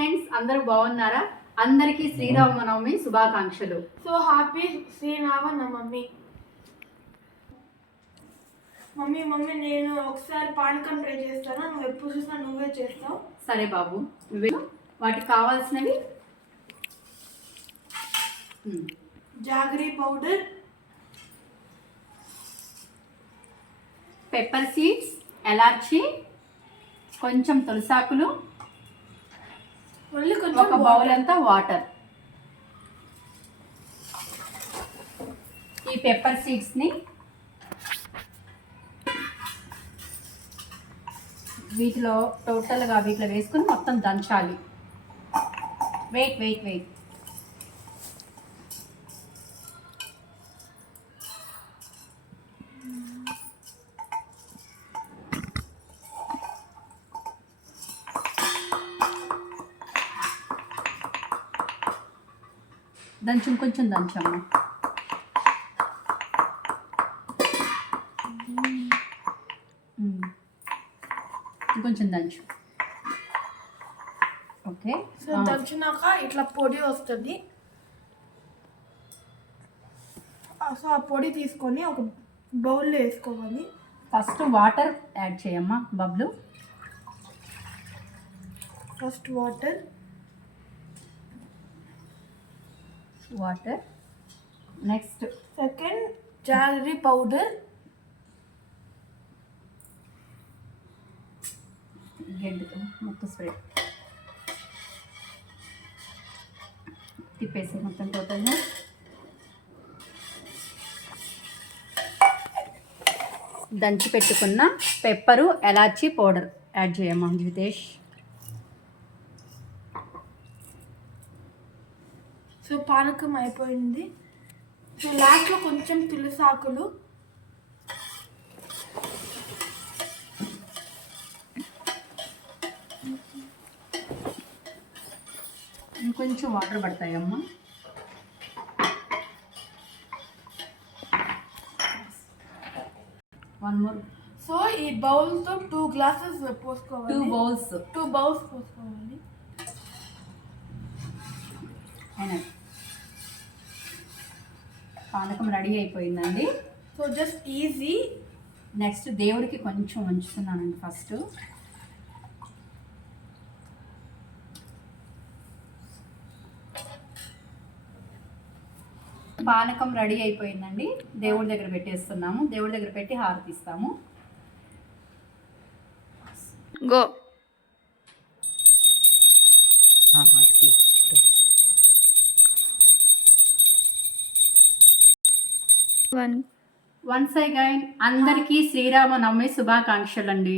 Friends, అందరూ బాగున్నారా? అందరికీ శ్రీరామనవమి శుభాకాంక్షలు. So happy Sri Rama Navami. Mummy mummy నేను ఒకసారి పానకం ట్రై చేస్తాను, నువ్వు ఎప్పుడు చూసినా నువ్వే చేస్తావు. సరే బాబు, నువ్వే. వాటికి కావాల్సినవి jaggery powder, pepper seeds, elaichi, కొంచెం తులసాకులు, ఒక బౌల్ అంతా వాటర్. ఈ పెప్పర్ సీడ్స్ని వీటిలో టోటల్గా వీటిలో వేసుకుని మొత్తం దంచాలి. వెయిట్ వెయిట్ వెయిట్ దంచు, కొంచెం దంచమ్మా. కొంచెం దంచు. ఓకే, సో దంచినాక ఇట్లా పొడి వస్తుంది. సో ఆ పొడి తీసుకొని ఒక బౌల్లో వేసుకోవాలి. ఫస్ట్ వాటర్ యాడ్ చేయమ్మా Bablu. First water, next second jaggery powder, గెడ్డుతో మొత్తం స్ప్రెడ్ తిప్పేసి మొత్తం టోటల్గా. దంచి పెట్టుకున్న పెప్పరు, ఎలాచి పౌడర్ యాడ్ చేయమ్మా జితేష్. సో పానకం అయిపోయింది. సో లాస్ట్లో కొంచెం తులసాకులు, ఇంకొంచెం వాటర్ పడతాయమ్మా. One more. సో ఈ బౌల్తో 2 గ్లాసెస్ పోసుకోవాలి. 2 బౌల్స్ పోసుకోవాలి. పానకం రెడీ అయిపోయిందండి. So just easy. నెక్స్ట్ దేవుడికి కొంచెం ఉంచుతున్నానండి. ఫస్ట్ పానకం రెడీ అయిపోయిందండి. దేవుడి దగ్గర పెట్టేస్తున్నాము. దేవుడి దగ్గర పెట్టి హారతి ఇస్తాము. గో. వన్స్ అగైన్ అందరికీ శ్రీరామనవమి శుభాకాంక్షలు అండి.